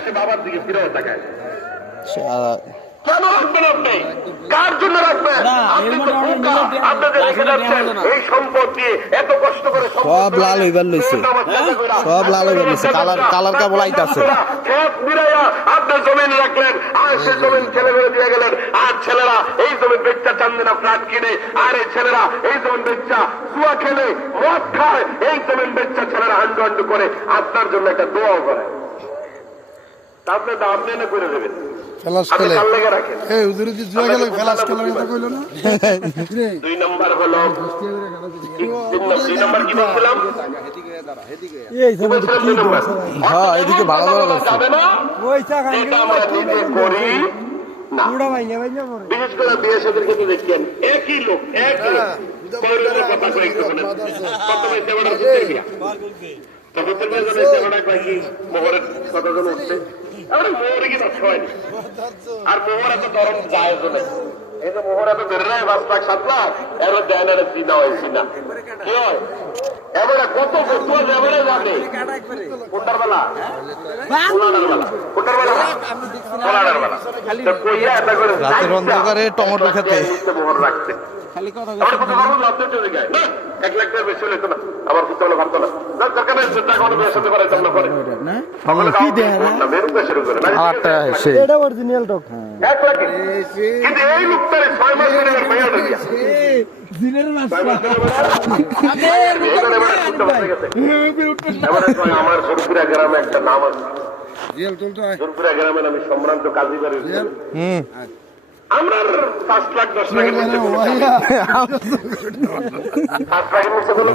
এসে বাবার দিকে ফিরেও তাকায়। কেন রাখবেন আপনি? কার জন্য রাখবেন? আপনি তো বোকা। আপনাদের রেখে যাচ্ছেন এই সম্পদ দিয়ে এত কষ্ট করে সব লাল হইবার লইছে, সব লাল হইবার লইছে, কালার কেবল আইতাছে। খেত মিরাইয়া আপনি জমিন রাখলেন, আর সে জমিন ছেলে মেরে দিয়ে গেলেন, আর ছেলেরা এই জমিন বেচা চান্দিনা ফ্ল্যাট কিনে, আর এই ছেলেরা এই জমিন বেচা জুয়া খেলে মদ খায়, এই জমিন বেচা ছেলেরা হান্ডু হান্ডু করে আপনার জন্য একটা দোয়াও করে। আপনি তো আপনি না করে দেবেন। দুই নম্বর হলো, দুই নম্বর কি বলছিলাম? এদিকে ভালো যাবে না, এটা আমরা নিজে করি না। বিশেষ করে বিয়ে সাথে ক্ষেত্রে দেখছেন একই লোক, একই কথা করে একটু শোনেন। প্রথমে সেবাটা হচ্ছে বিয়া, তখন সেবাটা কি মোহরের কথা জন উঠছে, মোহরে কি নষ্ট হয়নি। আর মোহর এত দরম যায় নেই, এই যে মোহর এত বেড়ে নেয় 5 লাখ 7 লাখ, এর দেয় না চিনা হয়েছি না কি হয়। এবারে কত বর্তমান এবারে যাবে কোনটার বেলা, কোনটার বেলা, কোনটার বেলা কইয়া এটা করে রাতের অন্ধকারে টমেটো খেতে মোহর রাখতে। আমার কথা বলবো লাভটা চলে যায় না, 1 লাখ টাকা বেশি হলে তো না, আমার করতে হলে ভাবতো না, দরকার নেই টাকা অনেক বেশি হতে পারে, তোমরা করে কি দেয় না বের করে শুরু করে না। আটটা এসে এটা অরিজিনাল টক 1 লাখ, কিন্তু এই লোকটারে 6 মাস ধরে মাইয়া দিয়া দিনের মাস আমার জোরপুরা গ্রামে একটা নাম আছে, জোরপুরা গ্রামের আমি সম্ভ্রান্ত কাজী বাড়ির, আমরা 5 লাখ 10 লাখের নিচে 5 লাখের নিচে কোনো